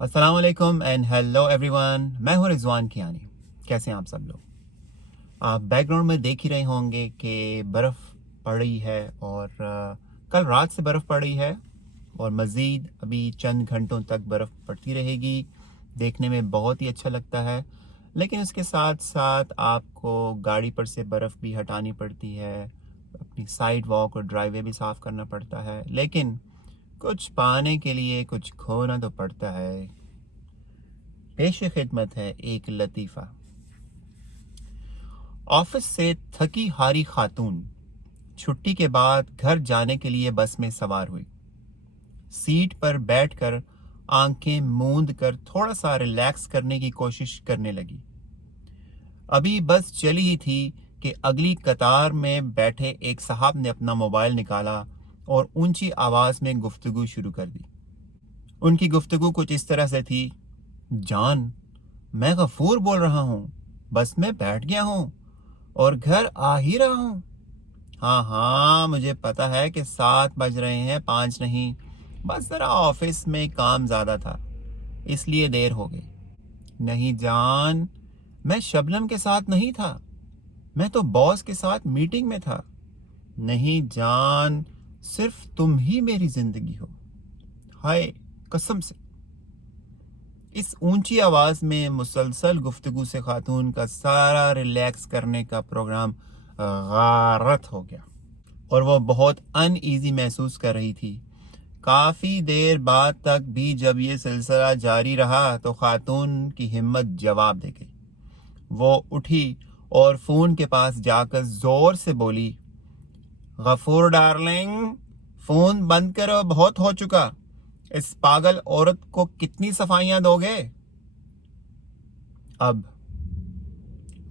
अस्सलाम वालेकुम and hello everyone. मैं हूं रिजवान कियानी। कैसे हैं आप सब लोग? आप बैकग्राउंड में देख ही रहे होंगे कि बर्फ़ पड़ रही है और कल रात से बर्फ़ पड़ रही है और मज़ीद अभी चंद घंटों तक बर्फ़ पड़ती रहेगी। देखने में बहुत ही अच्छा लगता है, लेकिन उसके साथ साथ आपको गाड़ी पर से बर्फ़ भी हटानी पड़ती है, अपनी साइड वॉक और ड्राइवे भी साफ़ करना पड़ता है, लेकिन कुछ पाने के लिए कुछ खोना तो पड़ता है। पेश खिदमत है एक लतीफ़ा। ऑफिस से थकी हारी खातून छुट्टी के बाद घर जाने के लिए बस में सवार हुई। सीट पर बैठकर आंखें मूंद कर थोड़ा सा रिलैक्स करने की कोशिश करने लगी। अभी बस चली ही थी कि अगली कतार में बैठे एक साहब ने अपना मोबाइल निकाला और ऊंची आवाज में गुफ्तगू शुरू कर दी। उनकी गुफ्तगू कुछ इस तरह से थी: जान, मैं गफूर बोल रहा हूँ, बस में बैठ गया हूँ और घर आ ही रहा हूँ। हाँ हाँ, मुझे पता है कि 7 बज रहे हैं, 5 नहीं। बस ज़रा ऑफिस में काम ज़्यादा था, इसलिए देर हो गई। नहीं जान, मैं शबनम के साथ नहीं था, मैं तो बॉस के साथ मीटिंग में था। नहीं जान, सिर्फ तुम ही मेरी जिंदगी हो, हाय कसम से। इस ऊंची आवाज में मुसलसल गुफ्तगू से खातून का सारा रिलैक्स करने का प्रोग्राम गारत हो गया और वो बहुत अनईजी महसूस कर रही थी। काफ़ी देर बाद तक भी जब ये सिलसिला जारी रहा तो खातून की हिम्मत जवाब दे गई। वो उठी और फ़ोन के पास जाकर ज़ोर से बोली, गफूर डार्लिंग, फ़ोन बंद करो, बहुत हो चुका। इस पागल औरत को कितनी सफाइयां दोगे? अब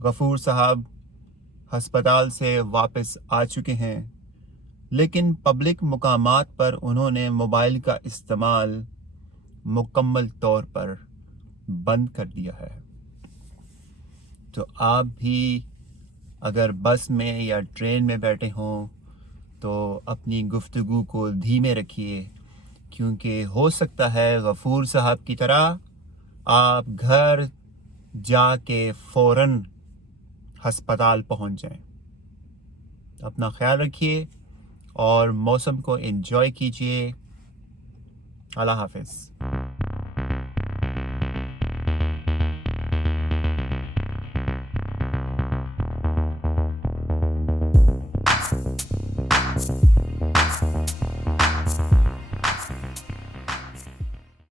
गफूर साहब हस्पताल से वापस आ चुके हैं, लेकिन पब्लिक मुकामात पर उन्होंने मोबाइल का इस्तेमाल मुकम्मल तौर पर बंद कर दिया है। तो आप भी अगर बस में या ट्रेन में बैठे हों तो अपनी गुफ्तगू को धीमे रखिए, क्योंकि हो सकता है गफूर साहब की तरह आप घर जाके फौरन हस्पताल पहुंच जाएं। अपना ख्याल रखिए और मौसम को एंजॉय कीजिए। अल्लाह हाफिज़।